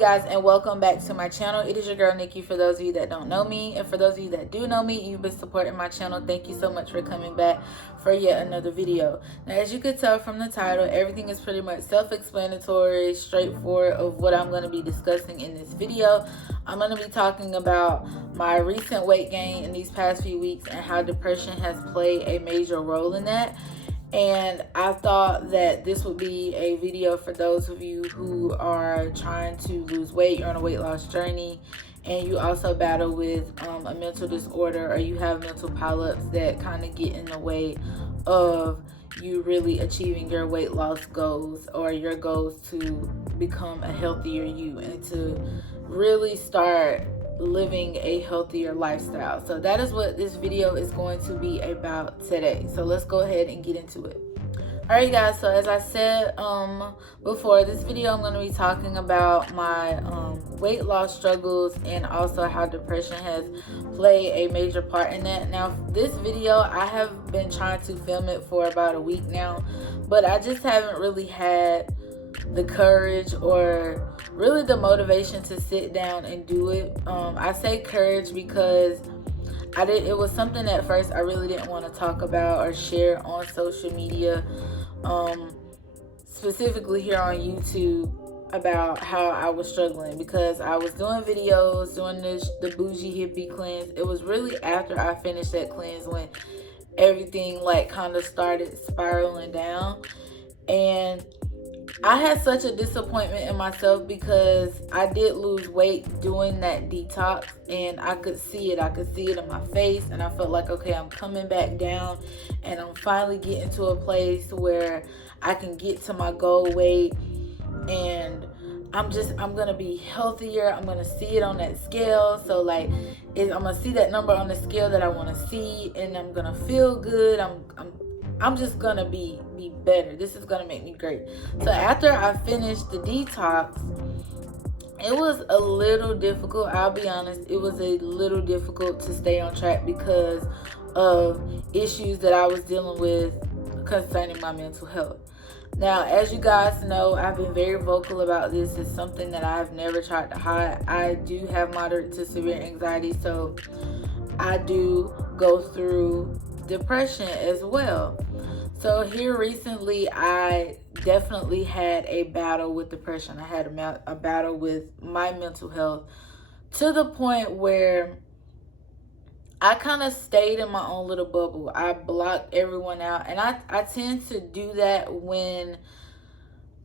guys, and welcome back to my channel. It is your girl Nikki, for those of you that don't know me, and for those of you that do know me, you've been supporting my channel. Thank you so much for coming back for yet another video. Now, as you could tell from the title, everything is pretty much self-explanatory, straightforward of what I'm going to be discussing in this video. I'm going to be talking about my recent weight gain in these past few weeks and how depression has played a major role in that. And I thought that this would be a video for those of you who are trying to lose weight, you're on a weight loss journey, and you also battle with a mental disorder, or you have mental pileups that kind of get in the way of you really achieving your weight loss goals, or your goals to become a healthier you and to really start living a healthier lifestyle. So that is what this video is going to be about today. So let's go ahead and get into it. Alright guys, so as I said before, this video I'm going to be talking about my weight loss struggles and also how depression has played a major part in that. Now, this video, I have been trying to film it for about a week now, but I just haven't really had the courage or really the motivation to sit down and do it. I say courage because it was something at first I really didn't want to talk about or share on social media, specifically here on YouTube, about how I was struggling, because I was doing videos, doing the bougie hippie cleanse. It was really after I finished that cleanse when everything like kind of started spiraling down, and I had such a disappointment in myself because I did lose weight doing that detox, and I could see it. I could see it in my face, and I felt like, okay, I'm coming back down and I'm finally getting to a place where I can get to my goal weight, and I'm gonna be healthier. I'm gonna see it on that scale. So like, I'm gonna see that number on the scale that I want to see, and I'm gonna feel good. I'm just gonna be better. This is gonna make me great. So after I finished the detox, it was a little difficult. I'll be honest, it was a little difficult to stay on track because of issues that I was dealing with concerning my mental health. Now, as you guys know, I've been very vocal about this. It's something that I've never tried to hide. I do have moderate to severe anxiety, so I do go through depression as well. So here recently, I definitely had a battle with depression. I had a battle with my mental health, to the point where I kind of stayed in my own little bubble. I blocked everyone out, and I tend to do that when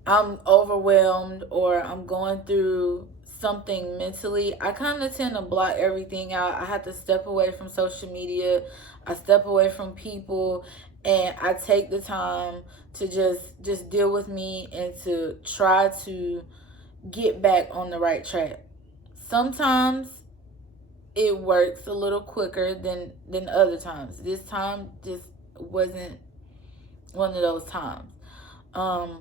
I'm overwhelmed or I'm going through something mentally. I kind of tend to block everything out. I have to step away from social media. I step away from people, and I take the time to just deal with me and to try to get back on the right track. Sometimes it works a little quicker than other times. This time just wasn't one of those times. I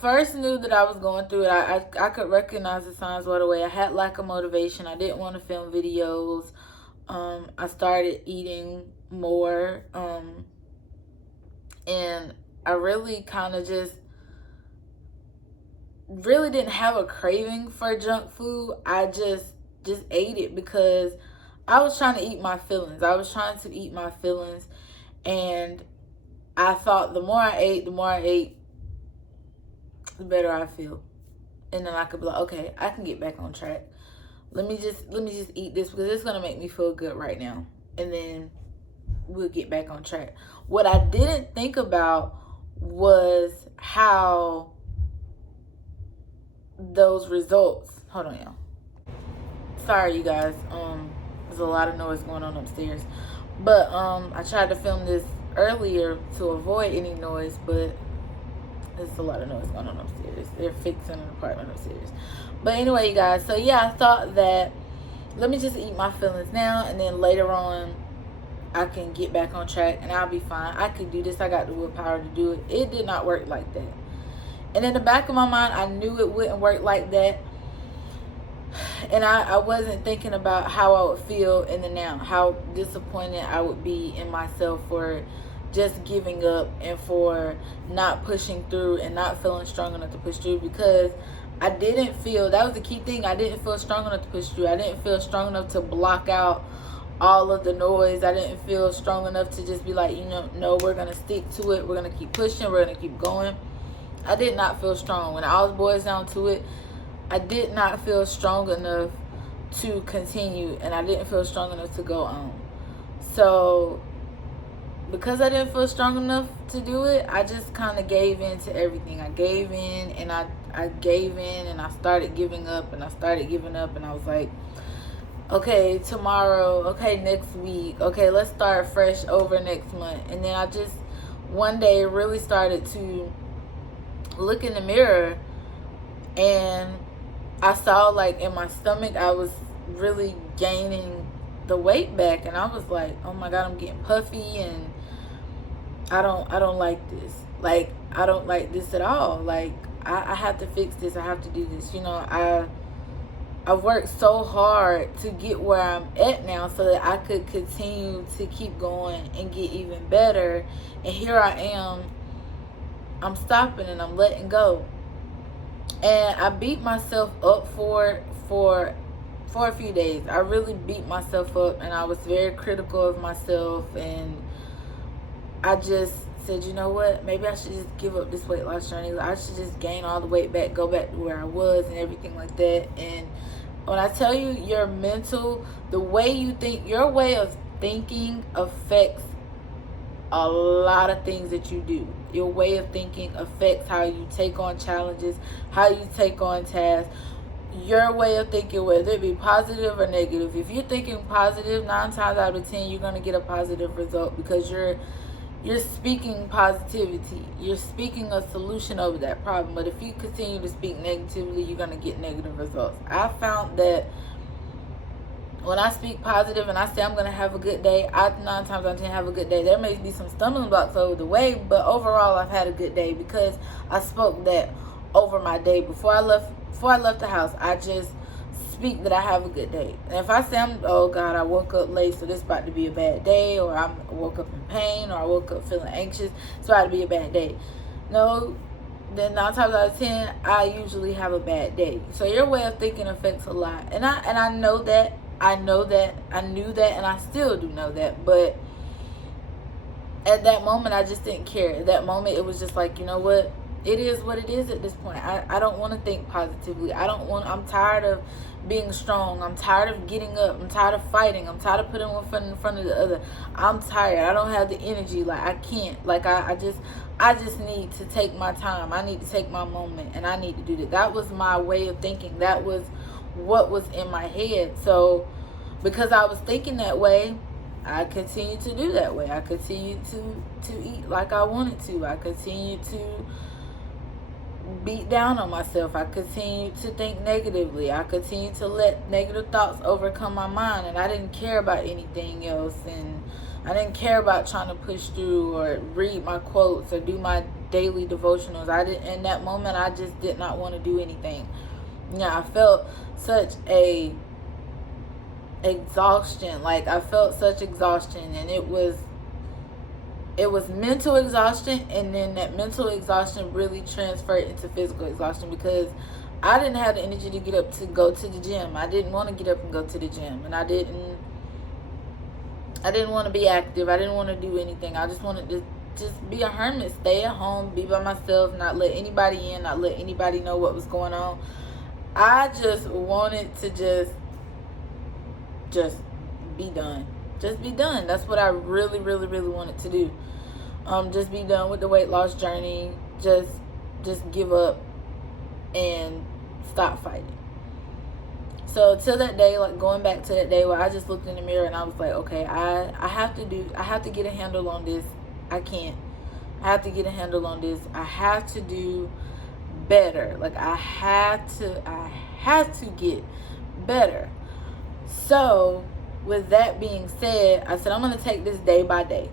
first knew that I was going through it. I could recognize the signs right away. I had lack of motivation. I didn't want to film videos. I started eating more, and I really kind of just really didn't have a craving for junk food. I just ate it because I was trying to eat my feelings. And I thought the more I ate, the better I feel. And then I could be like, okay, I can get back on track. Let me just eat this because it's gonna make me feel good right now, and then we'll get back on track. What I didn't think about was how those results, hold on y'all, sorry you guys, there's a lot of noise going on upstairs, but I tried to film this earlier to avoid any noise, but there's a lot of noise going on upstairs. They're fixing an apartment upstairs. But anyway, you guys, so yeah, I thought that let me just eat my feelings now, and then later on I can get back on track and I'll be fine. I can do this. I got the willpower to do it. It did not work like that. And in the back of my mind, I knew it wouldn't work like that. And I wasn't thinking about how I would feel in the now, how disappointed I would be in myself for just giving up and for not pushing through and not feeling strong enough to push through, because I didn't feel, that was the key thing, I didn't feel strong enough to push through. I didn't feel strong enough to block out all of the noise. I didn't feel strong enough to just be like, you know, no, we're going to stick to it. We're going to keep pushing. We're going to keep going. I did not feel strong. When all boils down to it, I did not feel strong enough to continue, and I didn't feel strong enough to go on. So because I didn't feel strong enough to do it, I just kind of gave in to everything. I gave in, and I gave in, and I started giving up, and I started giving up, and I was like, okay, tomorrow, okay, next week, okay, let's start fresh over next month. And then I just one day really started to look in the mirror, and I saw, like, in my stomach, I was really gaining the weight back, and I was like, oh my God, I'm getting puffy, and I don't like this. Like, I don't like this at all. Like, I have to fix this. I have to do this. You know, I've worked so hard to get where I'm at now so that I could continue to keep going and get even better. And here I am. I'm stopping and I'm letting go. And I beat myself up for a few days. I really beat myself up, and I was very critical of myself, and I just said, you know what, maybe I should just give up this weight loss journey. I should just gain all the weight back, go back to where I was and everything like that. And when I tell you, your mental, the way you think, your way of thinking affects a lot of things that you do. Your way of thinking affects how you take on challenges, how you take on tasks. Your way of thinking, whether it be positive or negative. If you're thinking positive, 9 times out of 10, you're going to get a positive result, because you're speaking positivity. You're speaking a solution over that problem. But if you continue to speak negatively, you're going to get negative results. I found that when I speak positive and I say I'm going to have a good day, I 9 times out of 10 have a good day. There may be some stumbling blocks over the way, but overall I've had a good day because I spoke that over my day. Before I left the house, I just speak that I have a good day. And if I say, oh God, I woke up late, so this about to be a bad day, or I woke up in pain, or I woke up feeling anxious, so about to be a bad day. No, then 9 times out of 10, I usually have a bad day. So your way of thinking affects a lot. And I know that. I know that. I knew that, and I still do know that. But at that moment, I just didn't care. At that moment, it was just like, you know what? It is what it is at this point. I don't want to think positively. I'm tired of being strong. I'm tired of getting up. I'm tired of fighting. I'm tired of putting one foot in front of the other. I'm tired. I don't have the energy. Like, I can't. Like, I just need to take my time. I need to take my moment, and I need to do that. That was my way of thinking. That was what was in my head. So because I was thinking that way, I continued to do that way. I continued to eat like I wanted to. I continued to beat down on myself. I continued to think negatively. I continued to let negative thoughts overcome my mind, and I didn't care about anything else. And I didn't care about trying to push through or read my quotes or do my daily devotionals. In that moment, I just did not want to do anything. Yeah, I felt such a exhaustion. Like, I felt such exhaustion, and it was mental exhaustion, and then that mental exhaustion really transferred into physical exhaustion, because I didn't have the energy to get up to go to the gym. I didn't want to get up and go to the gym, and I didn't want to be active. I didn't want to do anything. I just wanted to just be a hermit, stay at home, be by myself, not let anybody in, not let anybody know what was going on. I just wanted to just be done. Just be done. That's what I really, really, really wanted to do. Just be done with the weight loss journey. Just give up and stop fighting. So till that day, like going back to that day where I just looked in the mirror and I was like, okay, I have to get a handle on this. I have to get a handle on this. I have to do better. Like, I had to get better. So with that being said, I said, I'm going to take this day by day,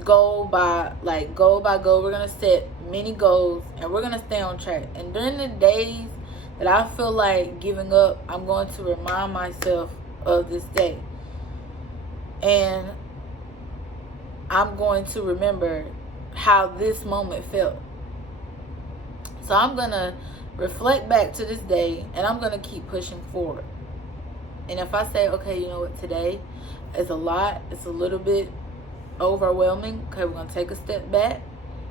goal by goal. We're going to set many goals, and we're going to stay on track. And during the days that I feel like giving up, I'm going to remind myself of this day, and I'm going to remember how this moment felt. So I'm going to reflect back to this day, and I'm going to keep pushing forward. And if I say, okay, you know what, today is a lot, it's a little bit overwhelming, okay, we're going to take a step back.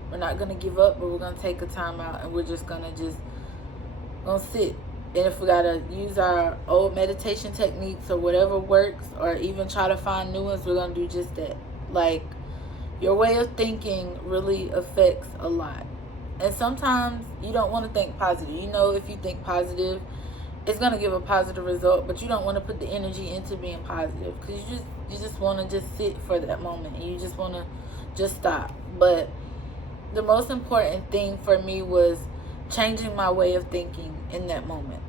We're not going to give up, but we're going to take a time out, and we're just going to sit. And if we got to use our old meditation techniques or whatever works, or even try to find new ones, we're going to do just that. Like, your way of thinking really affects a lot. And sometimes you don't want to think positive. You know, if you think positive, it's going to give a positive result, but you don't want to put the energy into being positive, because you just want to just sit for that moment, and you just want to just stop. But the most important thing for me was changing my way of thinking in that moment.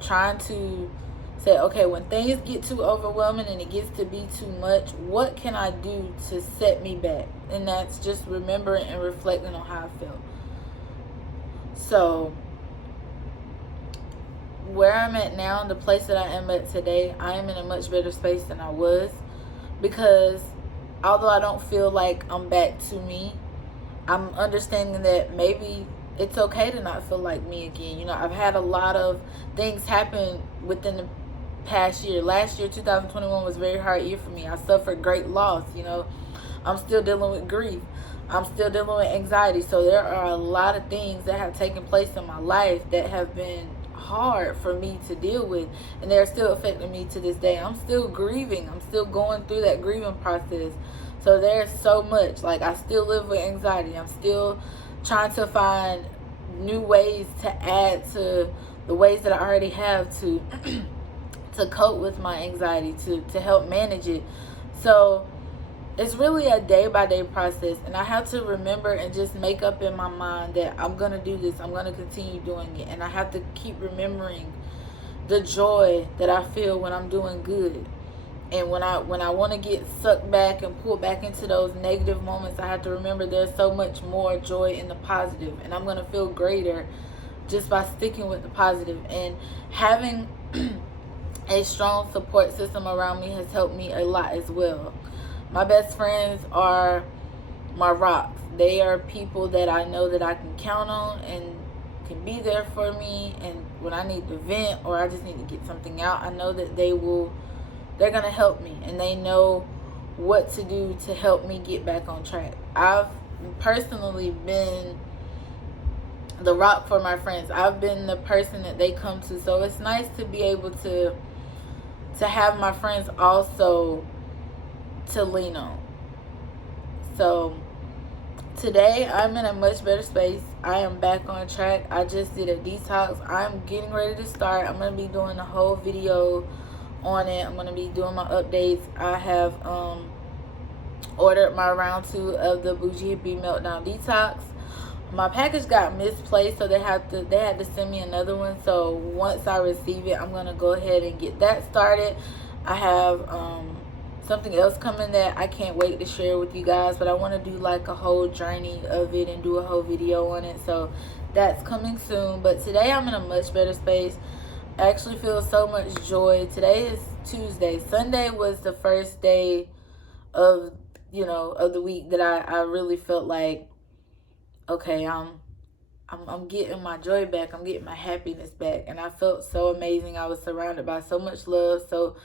Trying to say, okay, when things get too overwhelming and it gets to be too much, what can I do to set me back? And that's just remembering and reflecting on how I felt. So where I'm at now, the place that I am at today, I am in a much better space than I was, because although I don't feel like I'm back to me, I'm understanding that maybe it's okay to not feel like me again. You know, I've had a lot of things happen within the past year. Last year, 2021, was a very hard year for me. I suffered great loss. You know, I'm still dealing with grief. I'm still dealing with anxiety. So there are a lot of things that have taken place in my life that have been hard for me to deal with, and they're still affecting me to this day. I'm still grieving. I'm still going through that grieving process. So there's so much. Like, I still live with anxiety. I'm still trying to find new ways to add to the ways that I already have to to cope with my anxiety, to help manage it. So it's really a day-by-day process, and I have to remember and just make up in my mind that I'm going to do this. I'm going to continue doing it, and I have to keep remembering the joy that I feel when I'm doing good. And when I want to get sucked back and pulled back into those negative moments, I have to remember there's so much more joy in the positive, and I'm going to feel greater just by sticking with the positive. And having a strong support system around me has helped me a lot as well. My best friends are my rocks. They are people that I know that I can count on and can be there for me. And when I need to vent or I just need to get something out, I know that they're going to help me, and they know what to do to help me get back on track. I've personally been the rock for my friends. I've been the person that they come to. So it's nice to be able to have my friends also to lean on. So today I'm in a much better space. I am back on track. I just did a detox. I'm getting ready to start. I'm going to be doing a whole video on it. I'm going to be doing my updates. I have ordered my round 2 of the Bougie Hippie Meltdown Detox. My package got misplaced, so they had to send me another one. So once I receive it, I'm going to go ahead and get that started. I have something else coming that I can't wait to share with you guys, but I want to do like a whole journey of it and do a whole video on it. So that's coming soon. But today I'm in a much better space. I actually feel so much joy. Today is Tuesday. Sunday was the first day of the week that I really felt like, okay, I'm getting my joy back. I'm getting my happiness back. And I felt so amazing. I was surrounded by so much love. So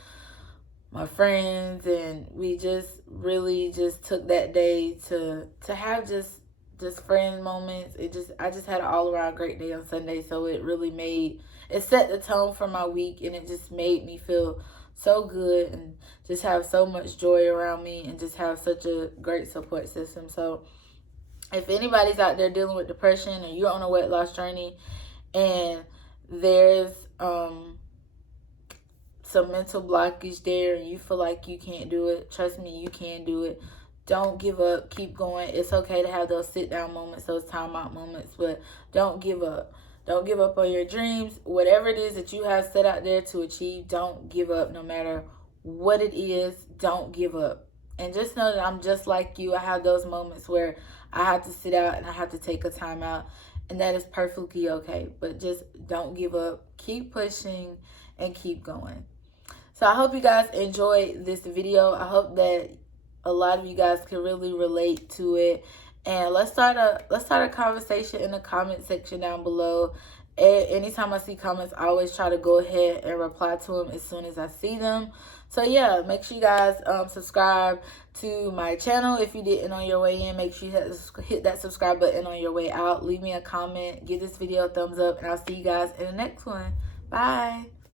my friends, and we just really just took that day to have just friend moments. I just had an all around great day on Sunday. So it set the tone for my week, and it just made me feel so good and just have so much joy around me and just have such a great support system. So if anybody's out there dealing with depression, or you're on a weight loss journey and there's some mental blockage there and you feel like you can't do it, trust me, you can do it. Don't give up. Keep going. It's okay to have those sit down moments, those time out moments, but don't give up. Don't give up on your dreams. Whatever it is that you have set out there to achieve, don't give up. No matter what it is, don't give up. And just know that I'm just like you. I have those moments where I have to sit out and I have to take a time out, and that is perfectly okay. But just don't give up. Keep pushing and keep going. So I hope you guys enjoyed this video. I hope that a lot of you guys can really relate to it. And let's start a conversation in the comment section down below. anytime I see comments, I always try to go ahead and reply to them as soon as I see them. So yeah, make sure you guys subscribe to my channel if you didn't on your way in. Make sure you hit that subscribe button on your way out. Leave me a comment, give this video a thumbs up, and I'll see you guys in the next one. Bye.